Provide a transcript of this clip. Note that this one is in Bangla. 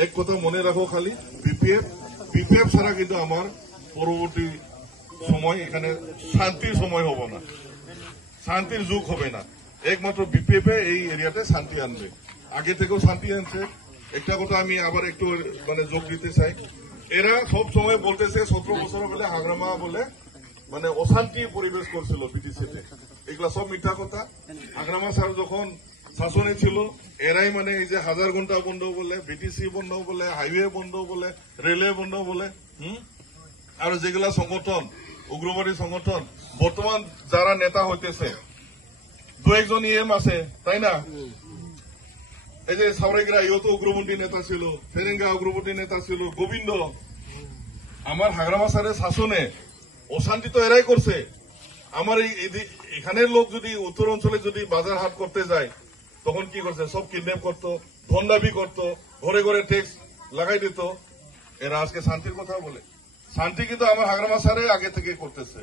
এক কথা মনে রাখো খালি বিপিএফ ছাড়া কিন্তু আমার পরবর্তী সময় এখানে শান্তির সময় হবে না, শান্তির যুগ হবে না। একমাত্র বিপিএফ এই এরিয়াতে শান্তি আনবে, আগে থেকেও শান্তি আনছে। একটা কথা আমি আবার একটু যোগ দিতে চাই, এরা সব সময় বলতেছে 17 বছর বলে হাগ্রামা বলে অশান্তি পরিবেশ করছিল বিটিসিতে, এগুলা সব মিথ্যা কথা। হাগ্রামা স্যার যখন শাসনে ছিল এরাই এই যে 1000 ঘন্টা বন্ধ বলে, বিটিসি বন্ধ বলে, হাইওয়ে বন্ধ বলে, রেলওয়ে বন্ধ বলে, আর যেগুলা সংগঠন উগ্রবাদী সংগঠন বর্তমান যারা নেতা হইতেছে 2-1জন ইএম আছে, তাই না? এই যে সাউরাইগরা ইয়তো উগ্রপন্থী নেতা ছিল, ফেরেঙ্গা উগ্রপন্থী নেতা ছিল, গোবিন্দ। আমার হাগ্রামা স্যারের শাসনে অশান্তি তো এরাই করছে। আমার এখানের লোক যদি উত্তর অঞ্চলে যদি বাজার হাট করতে যায় তখন কি করছে, সব কিডন্যাপ করতো, ধনদাবি করতো, ঘরে ঘরে ট্যাক্স লাগাই দিত। এরা আজকে শান্তির কথা বলে, শান্তি কিন্তু আমার হাগ্রামা স্যারে আগে থেকে করতেছে।